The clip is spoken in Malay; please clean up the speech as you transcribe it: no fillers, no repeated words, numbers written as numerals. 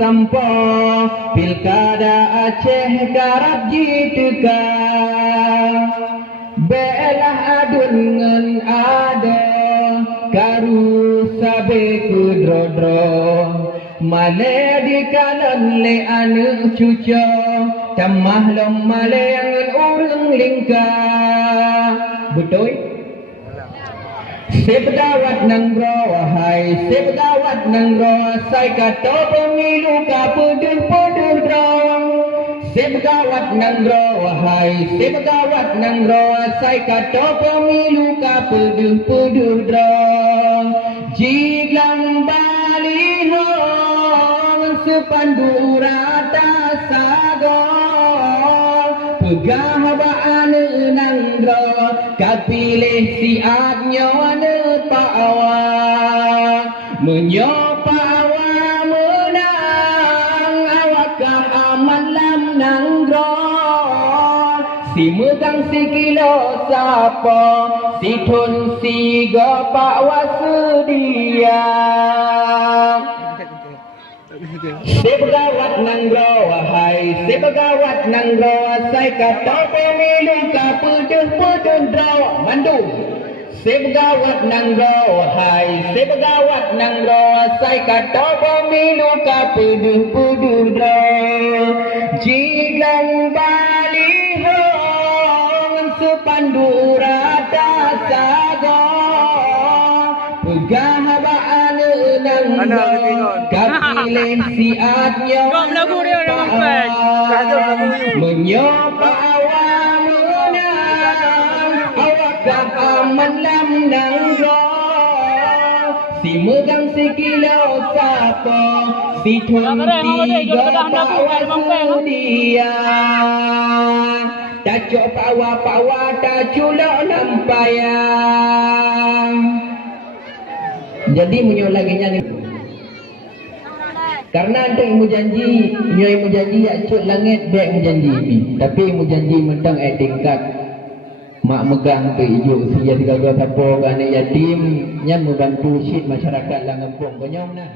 sampo pilkada Aceh karap jiteka belah adun ngen ada karu sabe kudrodro male di kanan le anu cuco tamah lom male ngen urang lingka betul. Sebdawat nanggro wahai sebdawat nanggro sai kato pemilu ka peduh drong sebdawat nanggro wahai sebdawat nanggro sai kato pemilu ka peduh drong jiglang baliho sepandu rata sago pegah baan nanggro kapilih siapnya pawa menyopa awa menang awakah aman lam nanggro si megang si kilo sapa si thun si gopak wasedia sebegawat nanggro wahai sebegawat nanggro sai kata pemilu ka peduh draw mandu sebegawat nanggro wahai sebegawat nanggro sai kata pemilu ka peduh draw jiglang baliho sepandu rata sago pegah baan nanggro kapilih siatnya menyopa awam menang awakah aman lam nanggro si megang si kilau sapa si thun tiga pawa dia tajuk pawa taculak lampayang jadi munyol lagi nyanyi karena ada ilmu janji, ilmu janji acut langit baik ilmu janji ni. Tapi ilmu janji mentang tingkat mak megang ke ijuk si ya 3 tapo gane yatim nyan membantu syit masyarakat lang kampung konyong nah.